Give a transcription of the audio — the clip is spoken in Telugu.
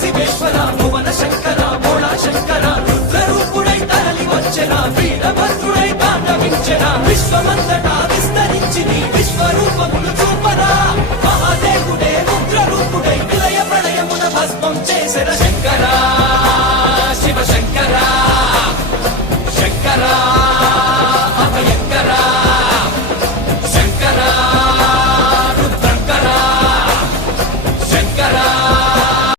శివేశ్వర భువన శంకర భోళా శంకర రుద్రరూపుడై తరలి వచ్చెన వీరభద్రుడై తాండవించెన విశ్వమంతటా విస్తరించి నీ విశ్వరూపములు చూపరా